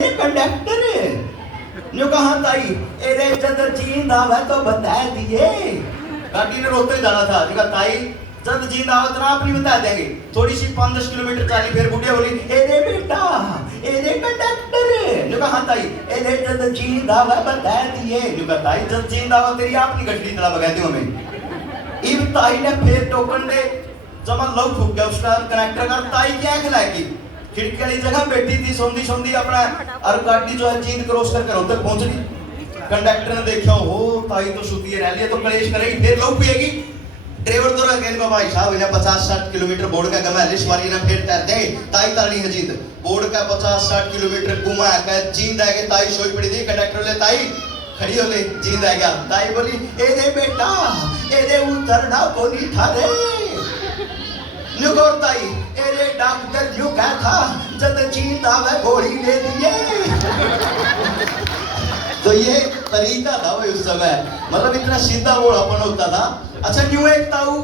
Conductor new कहा ताई array जद जींद आवे तो बता दिए। गाड़ी ने रोते जाना था, देखा ताई जब जींद आवे तो आप नहीं बता देंगे। थोड़ी सी 5-10 किलोमीटर चाली, फिर बुढ़िया बोली एरे बेटा एरे कंडक्टर न्यू कहा ताई एरे जद जींद आवे बता दिए। न्यू कहा ताई जब जींद आवे तेरी आपनी गठड़ी तला बगा दी हमें। इब ताई ने फिर टोकन दे जब लव फूक गया उसका कनेक्टर का। ताई क्या खिलाएगी, खिड़की वाली जगह बैठी थी, सोंधी सोंधी अपना और गाड़ी जो है जींद क्रॉस करके रोहतक तक पहुंच गई। कंडक्टर ने देखा हो ताई तो सुती है रह लिया तो कलेश करेगी, फिर लोग पिएगी। ड्राइवर तो रह गए भाई साहब इन्हें 50-60 किलोमीटर बोर्ड का गमा लिस्ट वाली ने फिर तैरते हैं ताई तारनी है जींद बोर्ड का 50-60 किलोमीटर घुमा है जींद आ गए। ताई सोई पड़ी थी, कंडक्टर ले ताई खड़ी हो ले जींद आ गया। ताई बोली एरे बेटा एरे उतरना को नहीं था रे। ताई एरे डॉक्टर यूं कहा था जब जींद आवे गोली ले लिए। तो ये तरीका था भाई उस समय, मतलब इतना सीधा बोलापन होता था। अच्छा न्यू एक ताऊ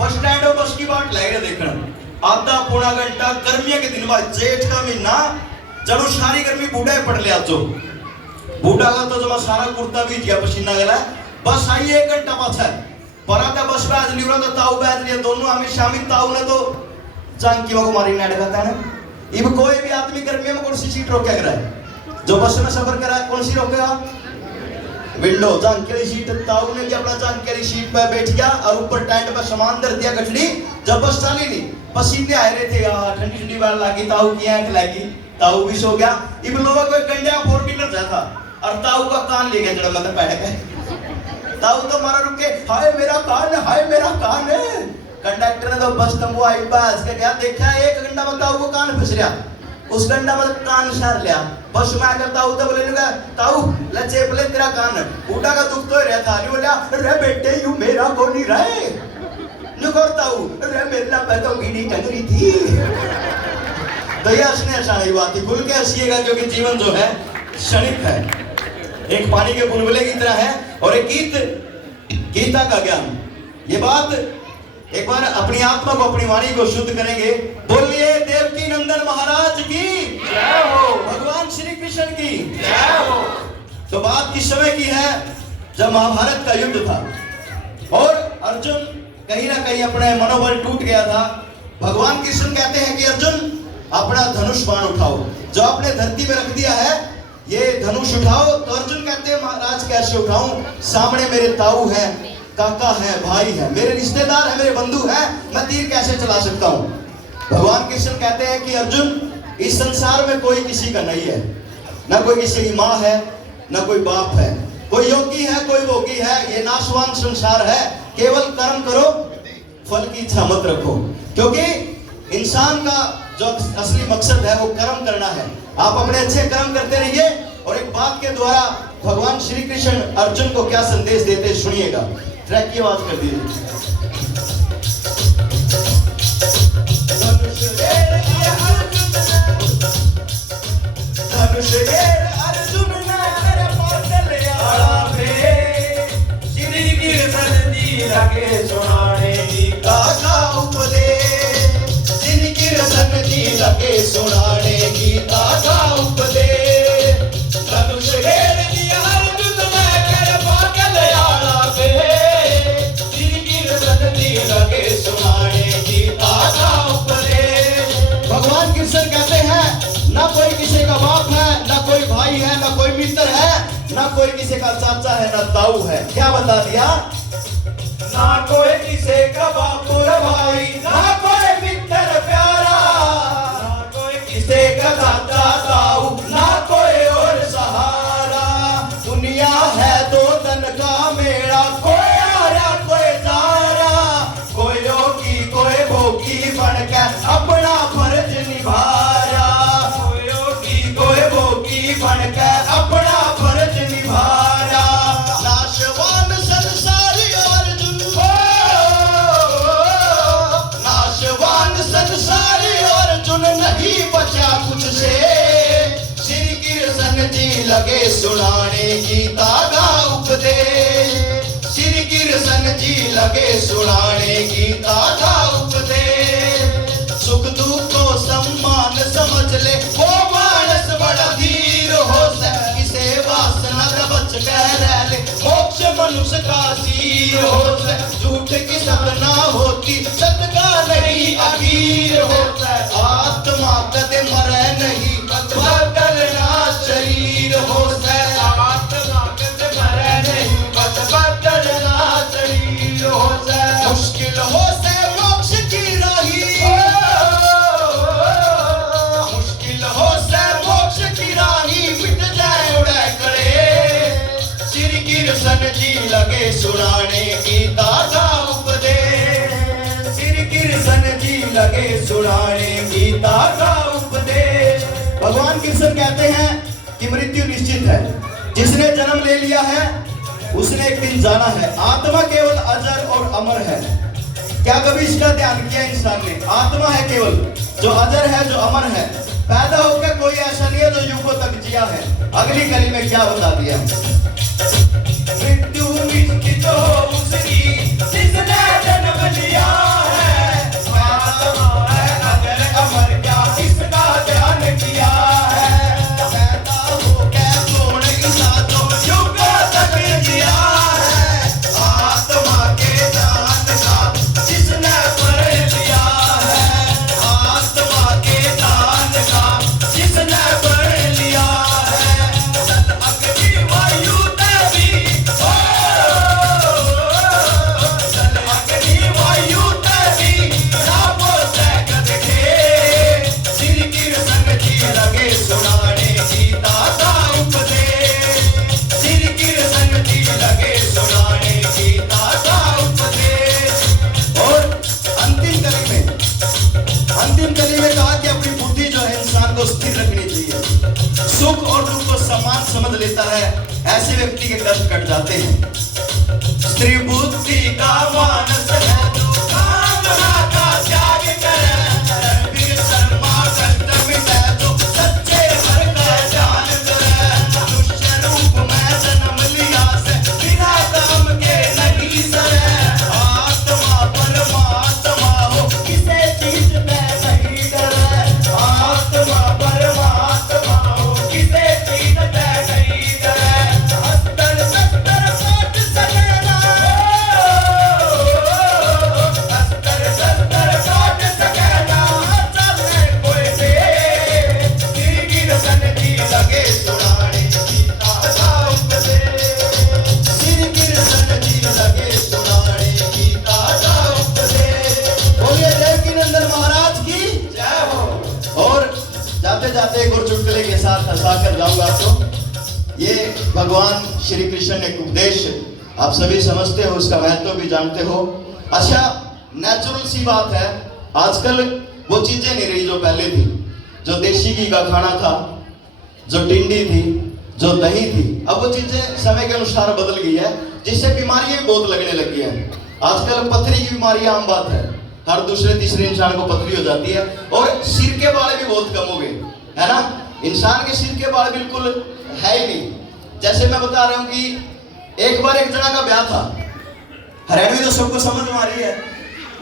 बस स्टैंड और बस की बाट लग रहा देखना आधा पौना घंटा गर्मियों के दिन बाद जेठ का महीना जब सारी गर्मी बूढ़ा पड़ लिया तो बूढ़ा का तो जब सारा कुर्ता भी गया पसीना गला। बस आई 1 घंटा पाछा पराता बस बैज लियो तो ताऊ बैज लिया दोनों हमें शामिल। ताऊ ने तो जानकी को मारी नाटक करता है। इब कोई भी आदमी गर्मियों में कौन सी सीट रोक रहा है, जो बस में सफर कर रहा है कौन सी रोकेगा, विंडो। जानकी वाली सीट ताऊ ने भी अपना जानकी वाली सीट पे बैठ गया और ऊपर टेंट पे सामान धर दिया गठड़ी। जब बस चली नहीं पसीने आ रहे थे यार, ठंडी ठंडी बार लगी, ताऊ की आंख लगी, ताऊ भी सो गया। इब लोग कोई गंडा 4 व्हीलर जाता और ताऊ का कान ले गया जड़ मतलब बैठ गए। ताऊ तो मारा रुके हाय मेरा कान हाय मेरा कान। कंडक्टर ने तो बस तंबुआई बस के क्या देखा 1 घंटा में ताऊ को कान फंस गया, उस घंटा में कान सार लिया। बस में आकर ताऊ तो बोले लगा ताऊ ले चेप ले तेरा कान बूढ़ा का दुख तो रहता नहीं। बोला अरे बेटे यू मेरा को नहीं रहे न्यू कर ताऊ अरे मेरा पे तो बीड़ी टंग रही थी। दया स्नेह सारी बात ही खुल के हंसिएगा क्योंकि जीवन जो है क्षणिक है, एक पानी के बुलबुले की तरह है और एक गीता का ज्ञान। ये बात एक बार अपनी आत्मा को अपनी वाणी को शुद्ध करेंगे। बोलिए देवकी नंदन महाराज की जय हो, भगवान श्री कृष्ण की जय हो। तो बात किस समय की है जब महाभारत का युद्ध था और अर्जुन कहीं ना कहीं अपने मनोबल टूट गया था। भगवान कृष्ण कहते हैं कि अर्जुन अपना धनुष बाण उठाओ, जो आपने धरती में रख दिया है ये धनुष उठाओ। तो अर्जुन कहते हैं महाराज कैसे उठाऊं, सामने मेरे ताऊ है, काका है, भाई है, मेरे रिश्तेदार है, मेरे बंधु है, मैं तीर कैसे चला सकता हूं। भगवान कृष्ण कहते हैं कि अर्जुन इस संसार में कोई किसी का नहीं है, ना कोई किसी की माँ है ना कोई बाप है, कोई योगी है कोई भोगी है, ये नाशवान संसार है। केवल कर्म करो फल की इच्छा मत रखो, क्योंकि इंसान का जो असली मकसद है वो कर्म करना है। आप अपने अच्छे कर्म करते रहिए। और एक बात के द्वारा भगवान श्री कृष्ण अर्जुन को क्या संदेश देते सुनिएगा। ट्रैक की आवाज कर दीजिए। श्री कृष्ण जी लगे सुनाने गीता का उपदेश, श्री कृष्ण जी लगे सुनाने गीता का उपदेश। धनुष घेर लिया अर्जुन में कर पागल आला पे, श्री कृष्ण जी लगे सुनाने गीता का उपदेश। भगवान कृष्ण कहते हैं ना कोई किसी का बाप है, ना कोई भाई है, ना कोई मित्र है, ना कोई किसी का चाचा है, ना ताऊ है। क्या बता दिया, ना कोई किसी का बाप और भाई, ना कोई मित्र प्यारा, ना कोई किसी का चाचा ताऊ, ना कोई और सहारा। दुनिया है दो तन का मेरा, कोई आ रहा कोई जा रहा, कोई योगी कोई भोगी बन के अपना फर्ज निभा रहा, कोई योगी कोई भोगी बन के अपना फर्ज निभा रहा। नाशवान संसारी अर्जुन नाशवान संसारी अर्जुन नहीं बचा कुछ से, श्री कृष्ण जी लगे सुनाने गीता का उपदेश, श्री कृष्ण जी लगे सुनाने गीता का उपदेश। सुख दुख को सम्मान समझ ले वो मानस बड़ा धीर, नुस्खा सीर होता झूठ की सपना होती सदका नहीं अकीर होता आत्मा कदे मरे नहीं बदलना शरीर होता आत्मा कदे मरे नहीं बदलना शरीर होता मुश्किल हो से मोक्ष की राही मुश्किल हो से मोक्ष की राही मिट जाए उड़े करे सिर गिरसन जी लगे सुनाने गीता का उपदेश सिर गिरसन जी लगे सुनाने गीता का उपदेश भगवान कृष्ण कहते हैं कि मृत्यु निश्चित है जिसने जन्म ले लिया है उसने एक दिन जाना है आत्मा केवल अजर और अमर है क्या कभी इसका ध्यान किया इंसान ने आत्मा है केवल जो अजर है जो अमर है पैदा होकर कोई ऐसा नहीं है जो युगों तक जिया है अगली कली में क्या बता दिया मृत्यु निश्चित हो उसकी जिसने जन्म लिया है आत्मा है अजर अमर क्या इसका ध्यान किया है पैदा होकर कौन ईसा जो युगों तक जिया है आत्मा के दान का जिसने पढ़ लिया है आत्मा के दान का जिसने पढ़ लिया है चल अग्नि वायु देवी चल अग्नि वायु देवी रामो जगत के सिर गिरसन जी लगे सुनाने गीता का उपदेश सिर गिरसन जी लगे सुनाने गीता का उपदेश और अंतिम कली में कहा कि अपनी बुद्धि जो है इंसान को स्थिर रखनी चाहिए सुख और दुख को समान समझ लेता है ऐसे व्यक्ति के कष्ट कट जाते हैं स्त्री बुद्धि का मानस है जो कामना का त्याग करे रणवीर शर्मा कष्ट मिटे जो सच्चे हर का ध्यान करे मनुष्य रूप में जन्म लिया से बिना काम के नहीं सरे आत्मा परमात्मा हो किसे चीज में नहीं डरे आत्मा परमात्मा हो किसे चीज में नहीं डरे अस्तर सत्तर पाठ सकेला अस्तर सत्तर पाठ सकेला चले कोई से सिर गिरसन जी लगे सुनाने गीता का उपदेश सिर गिरसन जी लगे सुनाने गीता का उपदेश बोलिए देवकी नंदन महाराज की जय हो और जाते जाते एक और चुटकुले के साथ हंसा कर जाऊंगा तो ये भगवान श्री कृष्ण ने उपदेश आप सभी समझते हो उसका महत्व भी जानते हो अच्छा नेचुरल सी बात है आजकल वो चीजें नहीं रही जो पहले थी जो देसी घी का खाना था जो टिंडी थी जो दही थी अब वो चीजें समय के अनुसार बदल गई है जिससे बीमारियां बहुत लगने लगी है आजकल पथरी की बीमारी आम बात है हर दूसरे तीसरे इंसान को पथरी हो जाती है और सिर के बाल भी बहुत कम हो गए है ना इंसान के सिर के बाल बिल्कुल है ही नहीं जैसे मैं बता रहा हूँ कि एक बार एक जना का ब्याह था हरियाणवी तो सबको समझ में आ रही है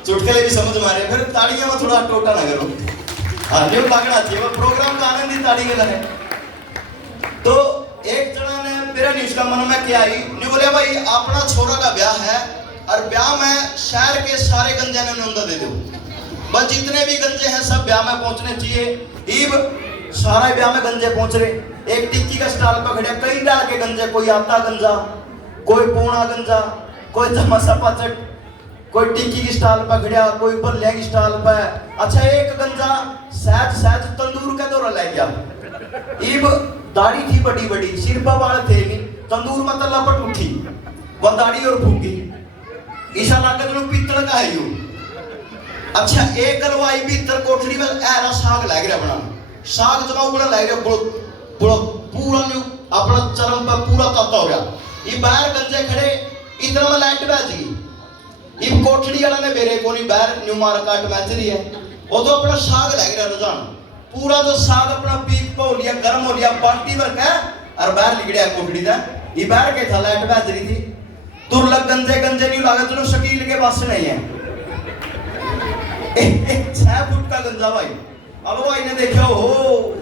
चुटकुले भी समझ में आ रहे हैं फिर ताड़ियों में थोड़ा टोटा ना करो हाँ न्यू लगना चाहिए वो प्रोग्राम का आनंद ही ताड़ी के लगे तो एक जना ने मेरा नहीं उसका मन में क्या आई नहीं बोले भाई अपना छोरा का ब्याह है और ब्याह में शहर के सारे गंजे ने नंदा दे दो बस जितने भी गंजे हैं सब ब्याह में पहुंचने चाहिए ईब सारा ब्याह में गंजे पहुंच रहे एक टिक्की का स्टॉल पर खड़े कई डाल के गंजे कोई आता गंजा कोई पूना गंजा कोई तमाशा पाचट कोई टिक्की की स्टॉल पर खड़ा कोई भल्ले की स्टॉल पर अच्छा एक गंजा सहज सहज तंदूर का दौरा ले गया ईब दाढ़ी थी बड़ी बड़ी सिर पर वाल थे नहीं तंदूर में तल्ला पट उठी वह दाढ़ी और फूकी ईशा लागत लोग पीतल का है यू अच्छा एक गलवाई भीतर कोठड़ी में ऐरा साग लग रहा बना साग जमा उगड़ा लग रहा पूरा न्यू अपना चरम पर पूरा ताता हो गया ये बाहर गंजे खड़े इधर में लाइट बैठ गई ये कोठड़ी वाला ने मेरे को नहीं बाहर न्यू मार काट मैच रही है वो तो अपना साग लग रहा रुझान पूरा जो साग अपना पीक पर हो लिया गर्म हो लिया बाल्टी भर के और बाहर लिख गया कोठड़ी का ये बाहर के था लाइट बैठ रही थी दुर्लभ गंजे गंजे नहीं लागत चलो शकील के पास नहीं है 6 फुट का गंजा भाई अब भाई ने देखा हो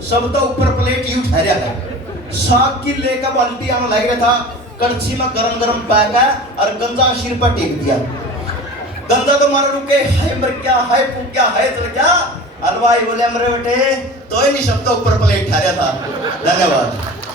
सब तो ऊपर प्लेट यू ठहरा है साग की लेकर बाल्टी आने लग रहा था कड़छी में गरम गरम पैक है और गंजा सिर पर टेक दिया। गंजा तो मारा रुके, हाय मर क्या, हाय फूक क्या, हाय चल क्या। हलवाई बोले अमरे बेटे तो ही नहीं शब्द ऊपर प्लेट ठहरा था। धन्यवाद।